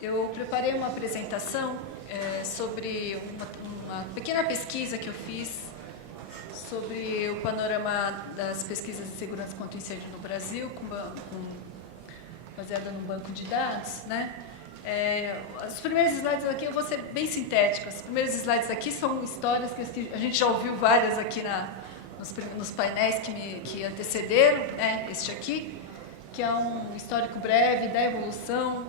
Eu preparei uma apresentação sobre uma pequena pesquisa que eu fiz sobre o panorama das pesquisas de segurança contra incêndio no Brasil, baseada num banco de dados, né? Os primeiros slides aqui, eu vou ser bem sintética. Os primeiros slides aqui são histórias que a gente já ouviu várias aqui nos painéis que antecederam, né? Este aqui, que é um histórico breve da evolução.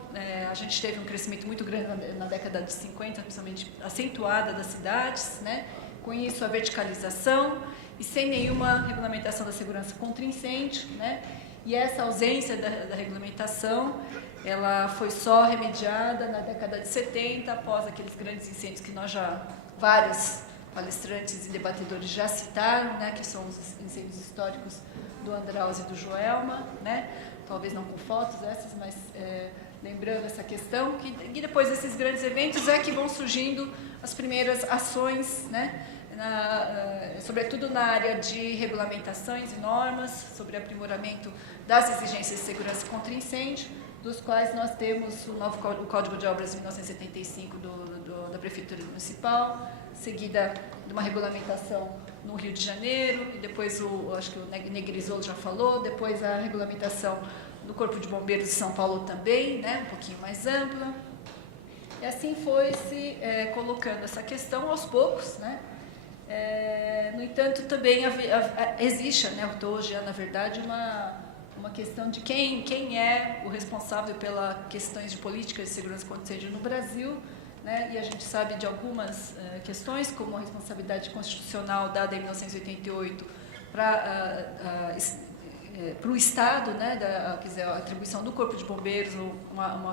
A gente teve um crescimento muito grande na década de 50, principalmente acentuada das cidades, né? Com isso, a verticalização e sem nenhuma regulamentação da segurança contra incêndio, né? E essa ausência da regulamentação, ela foi só remediada na década de 70, após aqueles grandes incêndios que vários palestrantes e debatedores já citaram, né? Que são os incêndios históricos do Andraus e do Joelma, né? Talvez não com fotos essas, mas lembrando essa questão, que depois desses grandes eventos que vão surgindo as primeiras ações, né? Sobretudo na área de regulamentações e normas, sobre aprimoramento das exigências de segurança contra incêndio, dos quais nós temos o Código de Obras de 1975 da Prefeitura Municipal, seguida de uma regulamentação no Rio de Janeiro, e depois, acho que o Negrisolo já falou, depois a regulamentação do Corpo de Bombeiros de São Paulo também, né, um pouquinho mais ampla. E assim foi se colocando essa questão aos poucos, né? No entanto, também existe, né, hoje, na verdade, uma questão de quem é o responsável pelas questões de política de segurança contra incêndio no Brasil, né? E a gente sabe de algumas questões, como a responsabilidade constitucional dada em 1988 para o Estado, né? Quer dizer, a atribuição do Corpo de Bombeiros, uma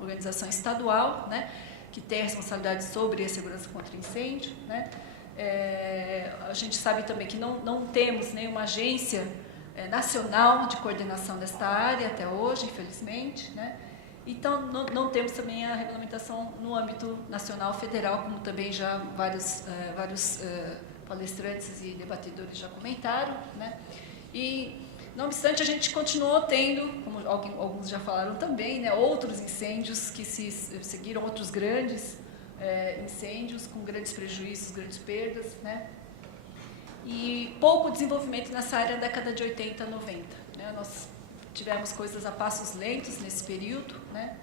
organização estadual, né? Que tem a responsabilidade sobre a segurança contra incêndio, né? A gente sabe também que não temos nenhuma agência nacional de coordenação desta área até hoje, infelizmente, né? Então, não temos também a regulamentação no âmbito nacional federal, como também já vários palestrantes e debatedores já comentaram, né? E, não obstante, a gente continuou tendo, como alguns já falaram também, né, outros incêndios que se seguiram, outros grandes incêndios com grandes prejuízos, grandes perdas, né? E pouco desenvolvimento nessa área na década de 80, 90. Né? Nós tivemos coisas a passos lentos nesse período, né?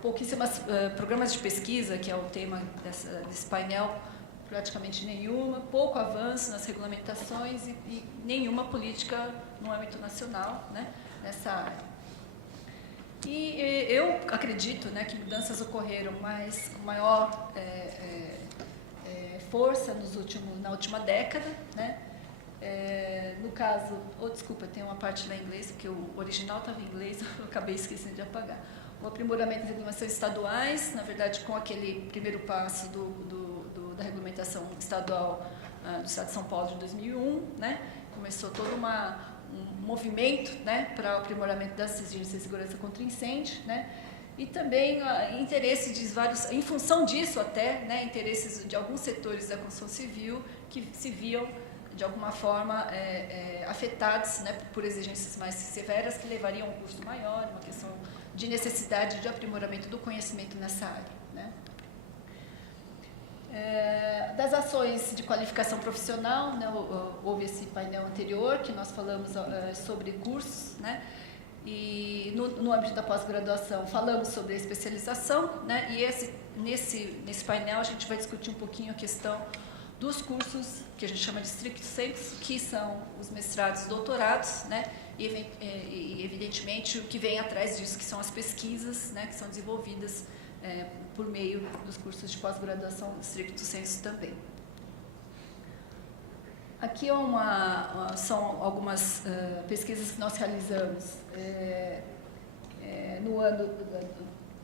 Pouquíssimas programas de pesquisa, que é o tema desse painel, praticamente nenhuma, pouco avanço nas regulamentações e nenhuma política no âmbito nacional, né, nessa área. E eu acredito, né, que mudanças ocorreram, mas com maior força na última década, né? No caso, desculpa, tem uma parte lá em inglês, porque o original estava em inglês, eu acabei esquecendo de apagar. O aprimoramento das regulamentações estaduais, na verdade, com aquele primeiro passo da regulamentação estadual do Estado de São Paulo de 2001, né? Começou todo um movimento, né, para o aprimoramento das exigências de segurança contra incêndio, né? E também interesse de vários, em função disso até, né, interesses de alguns setores da construção civil que se viam de alguma forma afetados, né, por exigências mais severas que levariam a um custo maior, uma questão de necessidade de aprimoramento do conhecimento nessa área, né? Das ações de qualificação profissional, né, houve esse painel anterior que nós falamos sobre cursos, né? E no âmbito da pós-graduação falamos sobre a especialização, né? E nesse painel a gente vai discutir um pouquinho a questão dos cursos que a gente chama de stricto sensu, que são os mestrados e doutorados, né? E evidentemente o que vem atrás disso, que são as pesquisas, né, que são desenvolvidas por meio dos cursos de pós-graduação stricto sensu também. Aqui são algumas pesquisas que nós realizamos no ano,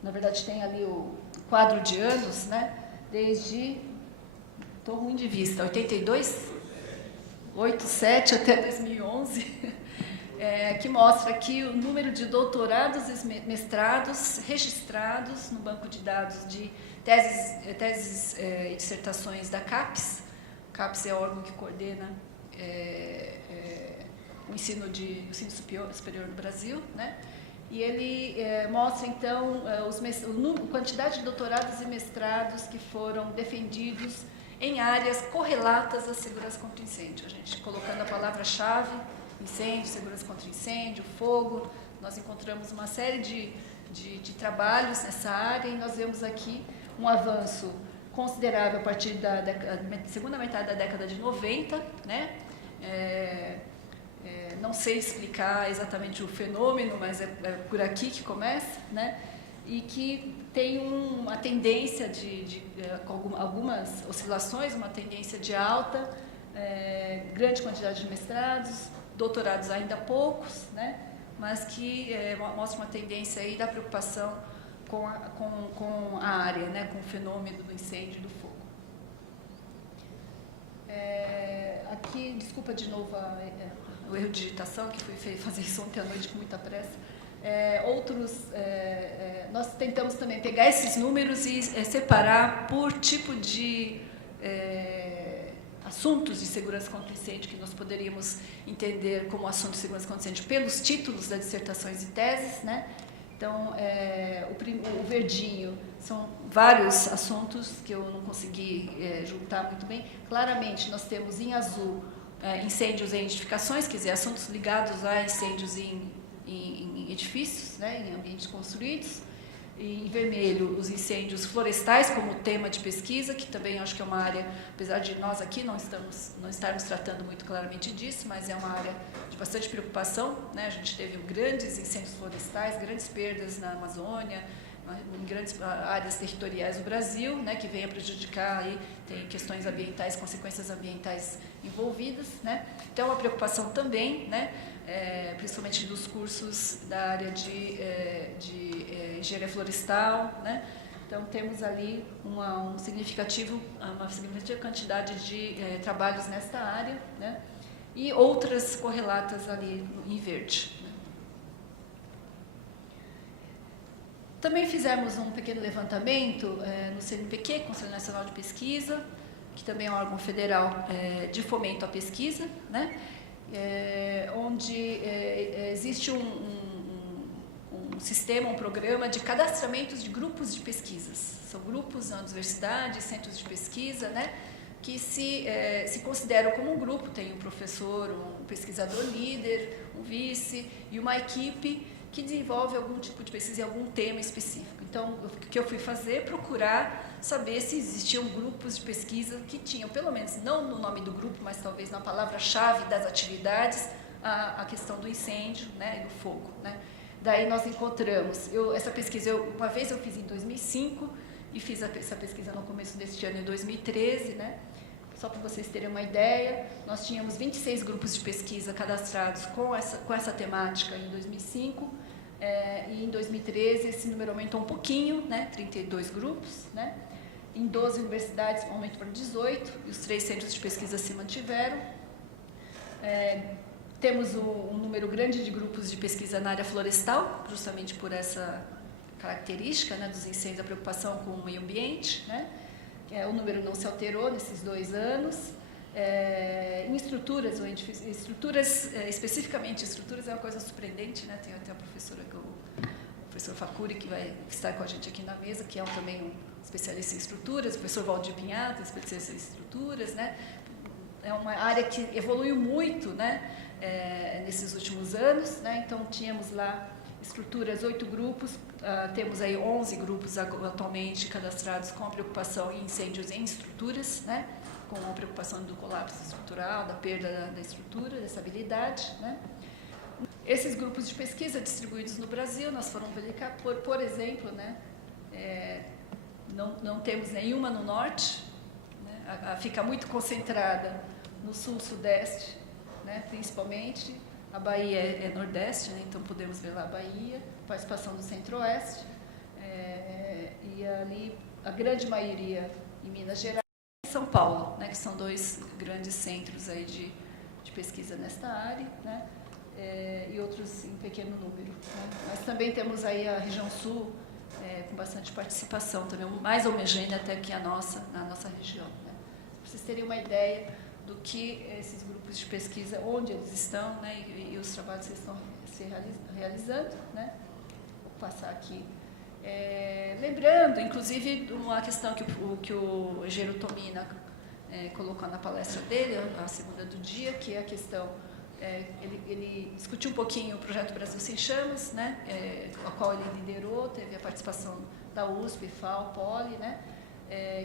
na verdade tem ali o quadro de anos, né, desde, estou ruim de vista, 82, 87 até 2011, que mostra aqui o número de doutorados e mestrados registrados no banco de dados de teses e dissertações da CAPES. O CAPES é o órgão que coordena o ensino superior no Brasil, né? e ele mostra, então, a quantidade de doutorados e mestrados que foram defendidos em áreas correlatas à segurança contra incêndio. A gente colocando a palavra-chave, incêndio, segurança contra incêndio, fogo, nós encontramos uma série de trabalhos nessa área, e nós vemos aqui um avanço considerável a partir da segunda metade da década de 90, né? Não sei explicar exatamente o fenômeno, mas é por aqui que começa, né? E que tem uma tendência com algumas oscilações, uma tendência de alta, grande quantidade de mestrados, doutorados ainda poucos, né? Mas que mostra uma tendência aí da preocupação com a área, né? Com o fenômeno do incêndio e do fogo. Aqui, desculpa de novo o erro de digitação, que fui fazer isso ontem à noite com muita pressa. Nós tentamos também pegar esses números e separar por tipo de assuntos de segurança contra incêndio que nós poderíamos entender como assunto de segurança contra incêndio pelos títulos das dissertações e teses, né? Então, o verdinho são vários assuntos que eu não consegui juntar muito bem. Claramente, nós temos em azul incêndios em edificações, quer dizer, assuntos ligados a incêndios em edifícios, né, em ambientes construídos. E em vermelho, os incêndios florestais como tema de pesquisa, que também acho que é uma área, apesar de nós aqui não estarmos tratando muito claramente disso, mas é uma área de bastante preocupação, né? A gente teve grandes incêndios florestais, grandes perdas na Amazônia, em grandes áreas territoriais do Brasil, né, que vem a prejudicar, aí, tem questões ambientais, consequências ambientais envolvidas, né? Então, é uma preocupação também, né, principalmente dos cursos da área de engenharia florestal, né? Então, temos ali uma significativa quantidade de trabalhos nesta área, né? E outras correlatas ali em verde. Também fizemos um pequeno levantamento no CNPq, Conselho Nacional de Pesquisa, que também é um órgão federal de fomento à pesquisa, né? Onde existe um sistema, um programa de cadastramentos de grupos de pesquisas. São grupos na universidade, centros de pesquisa, né? Que se consideram como um grupo, tem um professor, um pesquisador líder, um vice e uma equipe que desenvolve algum tipo de pesquisa em algum tema específico. Então, o que eu fui fazer? Procurar saber se existiam grupos de pesquisa que tinham, pelo menos, não no nome do grupo, mas talvez na palavra-chave das atividades, a questão do incêndio, né, e do fogo, né? Daí nós encontramos, essa pesquisa, uma vez eu fiz em 2005 e fiz essa pesquisa no começo deste ano, em 2013, né? Só para vocês terem uma ideia, nós tínhamos 26 grupos de pesquisa cadastrados com essa temática em 2005, e em 2013 esse número aumentou um pouquinho, né, 32 grupos, né? Em 12 universidades aumentou para 18, e os 3 centros de pesquisa se mantiveram. Temos um número grande de grupos de pesquisa na área florestal, justamente por essa característica, né, dos incêndios, a preocupação com o meio ambiente, né? O número não se alterou nesses 2 anos. Em estruturas, especificamente estruturas é uma coisa surpreendente, né? Tem até a professora, o professor Facuri, que vai estar com a gente aqui na mesa, que é também um especialista em estruturas, o professor Valdir Pinhato, especialista em estruturas, né? É uma área que evoluiu muito, né? Nesses últimos anos, né? Então, tínhamos lá estruturas, 8 grupos, temos aí 11 grupos atualmente cadastrados com a preocupação em incêndios em estruturas, né? Com a preocupação do colapso estrutural, da perda da estrutura, da estabilidade, né? Esses grupos de pesquisa distribuídos no Brasil, nós fomos verificar, por exemplo, né? Não temos nenhuma no norte, né? Fica muito concentrada no sul-sudeste, né? Principalmente. A Bahia é nordeste, né? Então podemos ver lá a Bahia, participação do centro-oeste, e ali a grande maioria em Minas Gerais e São Paulo, né? Que são 2 grandes centros aí de pesquisa nesta área, né? E outros em pequeno número, né? Mas também temos aí a região sul, com bastante participação, também mais homogênea até que na nossa região, né? Para vocês terem uma ideia do que esses grupos de pesquisa, onde eles estão, né, e os trabalhos que estão se realizando, né? passar aqui. Lembrando, inclusive, uma questão que o Egero Tomina colocou na palestra dele, a segunda do dia, que é a questão, ele discutiu um pouquinho o projeto Brasil Sem Chamas, né, a qual ele liderou, teve a participação da USP, FAO, Poli, né,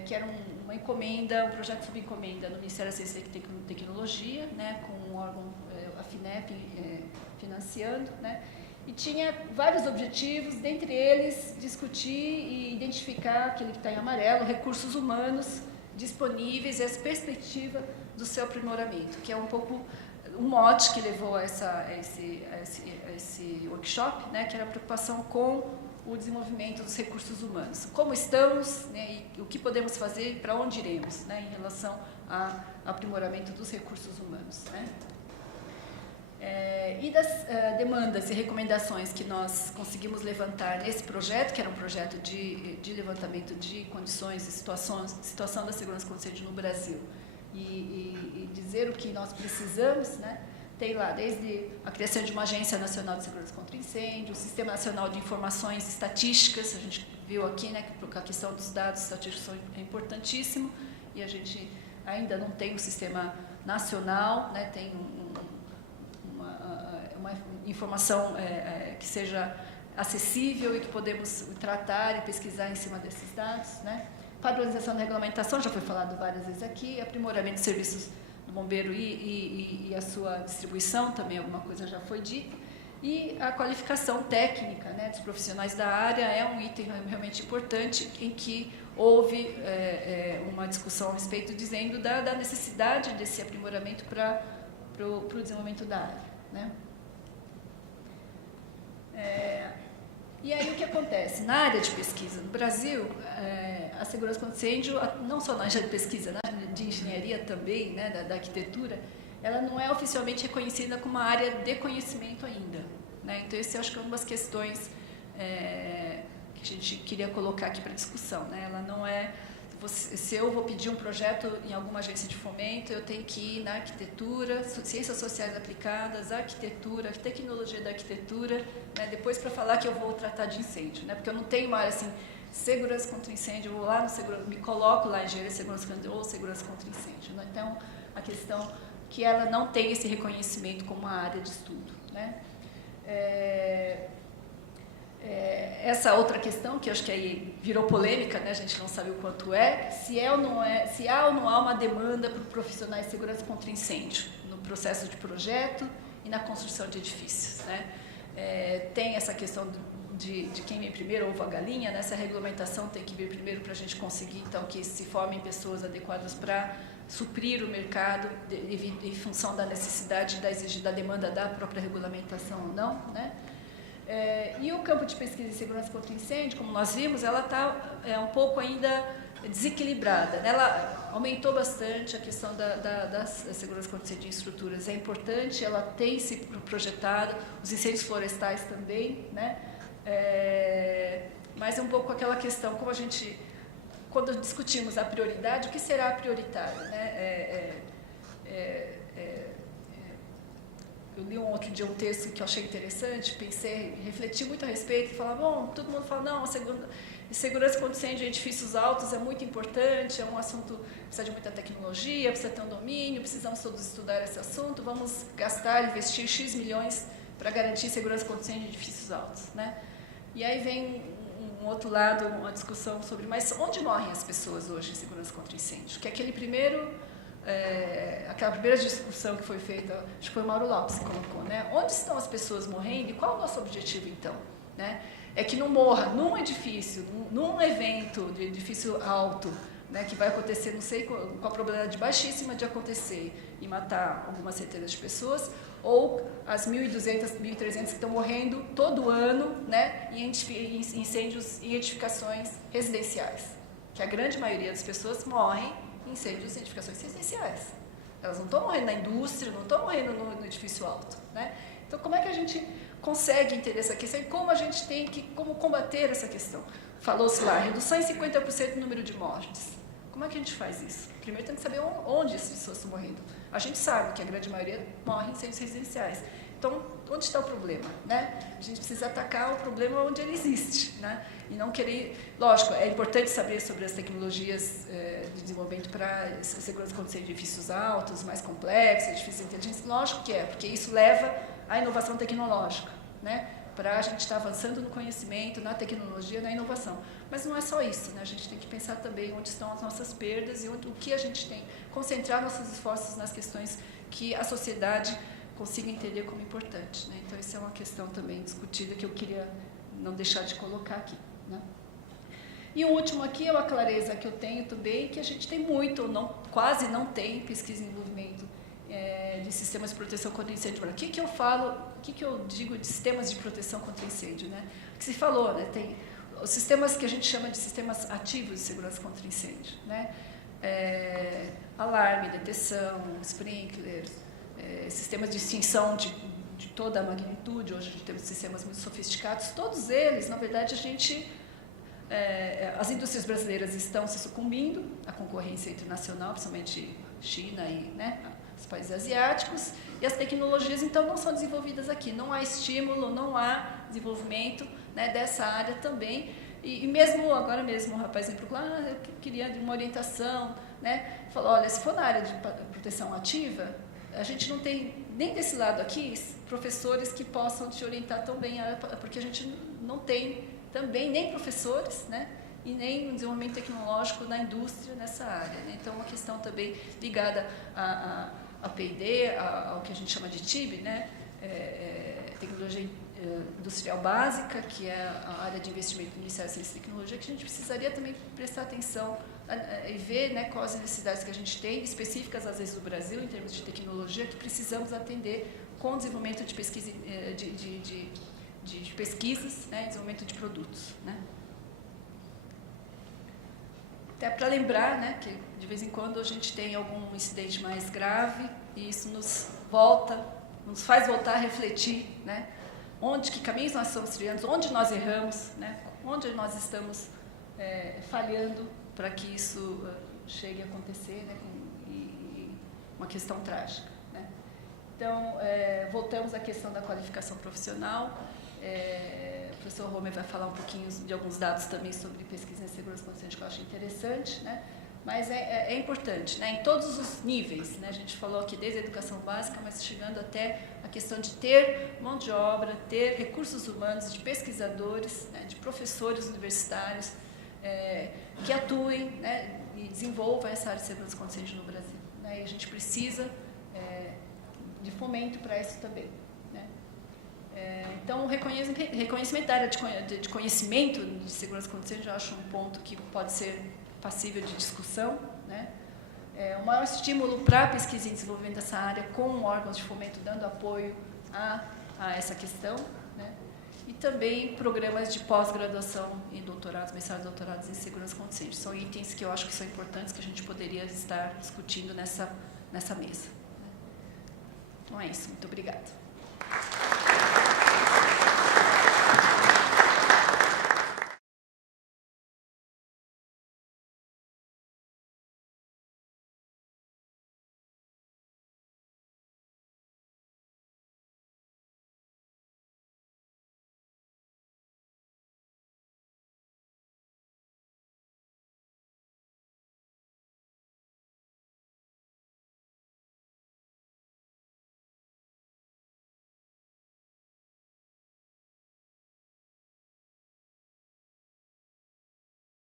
que era uma encomenda, um projeto sob encomenda no Ministério da Ciência e Tecnologia, né, com o órgão, a FINEP, financiando, né, e tinha vários objetivos, dentre eles discutir e identificar aquele que está em amarelo, recursos humanos disponíveis e as perspectivas do seu aprimoramento, que é um pouco o mote que levou a esse workshop, né, que era a preocupação com o desenvolvimento dos recursos humanos. Como estamos, né, e o que podemos fazer, para onde iremos, né, em relação ao aprimoramento dos recursos humanos, né. E das demandas e recomendações que nós conseguimos levantar nesse projeto, que era um projeto de levantamento de condições e situação da segurança contra incêndio no Brasil, e dizer o que nós precisamos, né? Tem lá desde a criação de uma Agência Nacional de Segurança contra Incêndio, o Sistema Nacional de Informações Estatísticas, a gente viu aqui, né, que a questão dos dados estatísticos é importantíssimo, e a gente ainda não tem um sistema nacional, né, tem uma informação que seja acessível e que podemos tratar e pesquisar em cima desses dados, né? Padronização da regulamentação, já foi falado várias vezes aqui, aprimoramento de serviços do bombeiro e a sua distribuição, também alguma coisa já foi dita, e a qualificação técnica, né, dos profissionais da área é um item realmente importante, em que houve uma discussão a respeito dizendo da necessidade desse aprimoramento para o desenvolvimento da área, né? E aí o que acontece? Na área de pesquisa no Brasil, a segurança contra incêndio, não só na área de pesquisa, na área de engenharia também, né, da arquitetura, ela não é oficialmente reconhecida como uma área de conhecimento ainda, né? Então, esse acho que é uma das questões que a gente queria colocar aqui para discussão, né? Ela não é... Se eu vou pedir um projeto em alguma agência de fomento, eu tenho que ir na arquitetura, ciências sociais aplicadas, arquitetura, tecnologia da arquitetura, né, depois para falar que eu vou tratar de incêndio, né, porque eu não tenho uma área assim, segurança contra incêndio, eu vou lá no me coloco lá em engenharia de segurança ou segurança contra incêndio, né? Então, a questão que ela não tem esse reconhecimento como uma área de estudo, né? Essa outra questão, que eu acho que aí virou polêmica, né? A gente não sabe o quanto se há ou não há uma demanda por profissionais de segurança contra incêndio no processo de projeto e na construção de edifícios, né? Tem essa questão de quem vem primeiro, ovo a galinha, né? Essa regulamentação tem que vir primeiro para a gente conseguir, então, que se formem pessoas adequadas para suprir o mercado em função da necessidade, da demanda da própria regulamentação ou não, né? E o campo de pesquisa e segurança contra incêndio, como nós vimos, ela está um pouco ainda desequilibrada, né? Ela aumentou bastante a questão da segurança contra incêndio em estruturas. É importante, ela tem se projetado, os incêndios florestais também, né? Mas é um pouco aquela questão, como a gente, quando discutimos a prioridade, o que será prioritário, né? Eu li um outro dia um texto que eu achei interessante, pensei, refleti muito a respeito, e falava, bom, todo mundo fala, não, segurança contra incêndio em edifícios altos é muito importante, é um assunto que precisa de muita tecnologia, precisa ter um domínio, precisamos todos estudar esse assunto, vamos gastar, investir X milhões para garantir segurança contra incêndio em edifícios altos, né? E aí vem um outro lado, uma discussão sobre, mas onde morrem as pessoas hoje em segurança contra incêndio? Que é aquele aquela primeira discussão que foi feita, acho que foi o Mauro Lopes que colocou, né? Onde estão as pessoas morrendo e qual é o nosso objetivo, então? Né? É que não morra num edifício, num evento de edifício alto, né, que vai acontecer, não sei, com a probabilidade baixíssima de acontecer e matar algumas centenas de pessoas, ou as 1.200, 1.300 que estão morrendo todo ano, né, em incêndios em edificações residenciais, que a grande maioria das pessoas morrem incêndios em edificações residenciais. Elas não estão morrendo na indústria, não estão morrendo no edifício alto, né? Então, como é que a gente consegue entender essa questão e como a gente tem que combater essa questão? Falou-se lá, redução em 50% do número de mortes. Como é que a gente faz isso? Primeiro tem que saber onde as pessoas estão morrendo. A gente sabe que a grande maioria morre em incêndios residenciais. Então, onde está o problema, né? A gente precisa atacar o problema onde ele existe, né? E não querer... Lógico, é importante saber sobre as tecnologias de desenvolvimento para segurança contra edifícios altos, mais complexos, edifícios inteligentes. Lógico que é, porque isso leva à inovação tecnológica, né? Para a gente estar avançando no conhecimento, na tecnologia, na inovação. Mas não é só isso, né? A gente tem que pensar também onde estão as nossas perdas e o que a gente tem, concentrar nossos esforços nas questões que a sociedade consiga entender como importante, né? Então, essa é uma questão também discutida que eu queria não deixar de colocar aqui, né? E o último aqui é a clareza que eu tenho também, que a gente tem muito, não, quase não tem pesquisa e desenvolvimento de sistemas de proteção contra incêndio. O que eu falo, o que eu digo de sistemas de proteção contra incêndio, né? O que se falou, né? Tem os sistemas que a gente chama de sistemas ativos de segurança contra incêndio, né? Alarme, detecção, sprinkler, sistemas de extinção de toda a magnitude. Hoje a gente tem sistemas muito sofisticados. Todos eles, na verdade, as indústrias brasileiras estão se sucumbindo à concorrência internacional, principalmente China e, né, os países asiáticos, e as tecnologias, então, não são desenvolvidas aqui. Não há estímulo, não há desenvolvimento, né, dessa área também. E mesmo, agora mesmo, um rapaz me procurou, eu queria uma orientação, né? Falou, olha, se for na área de proteção ativa, a gente não tem, nem desse lado aqui, professores que possam te orientar tão bem, porque a gente não tem também nem professores, né? E nem um desenvolvimento tecnológico na indústria nessa área, né? Então, uma questão também ligada a P&D, ao que a gente chama de TIB, né? Tecnologia industrial básica, que é a área de investimento do Ministério da Ciência e Tecnologia, que a gente precisaria também prestar atenção e ver, né, quais as necessidades que a gente tem, específicas às vezes do Brasil, em termos de tecnologia, que precisamos atender com o desenvolvimento de pesquisa, de pesquisas, né, desenvolvimento de produtos, né. Até para lembrar, né, que de vez em quando a gente tem algum incidente mais grave e isso nos faz voltar a refletir, né, que caminhos nós estamos trilhando, onde nós erramos, né, onde nós estamos falhando para que isso chegue a acontecer, né, e uma questão trágica, né. Então, voltamos à questão da qualificação profissional. O professor Romer vai falar um pouquinho de alguns dados também sobre pesquisa em segurança contra incêndio, que eu acho interessante, né? Mas é importante, né? Em todos os níveis, né? A gente falou aqui desde a educação básica, mas chegando até a questão de ter mão de obra, ter recursos humanos, de pesquisadores, né? De professores universitários que atuem, né? E desenvolvam essa área de segurança contra incêndio no Brasil, né? E a gente precisa de fomento para isso também. Então, o reconhecimento da área de conhecimento de segurança contra incêndio, eu acho um ponto que pode ser passível de discussão, né? O maior estímulo para a pesquisa e desenvolvimento dessa área, com órgãos de fomento dando apoio a essa questão, né? E também programas de pós-graduação e doutorados, mestrados e doutorados em segurança contra incêndio. São itens que eu acho que são importantes, que a gente poderia estar discutindo nessa mesa. Então é isso, muito obrigada.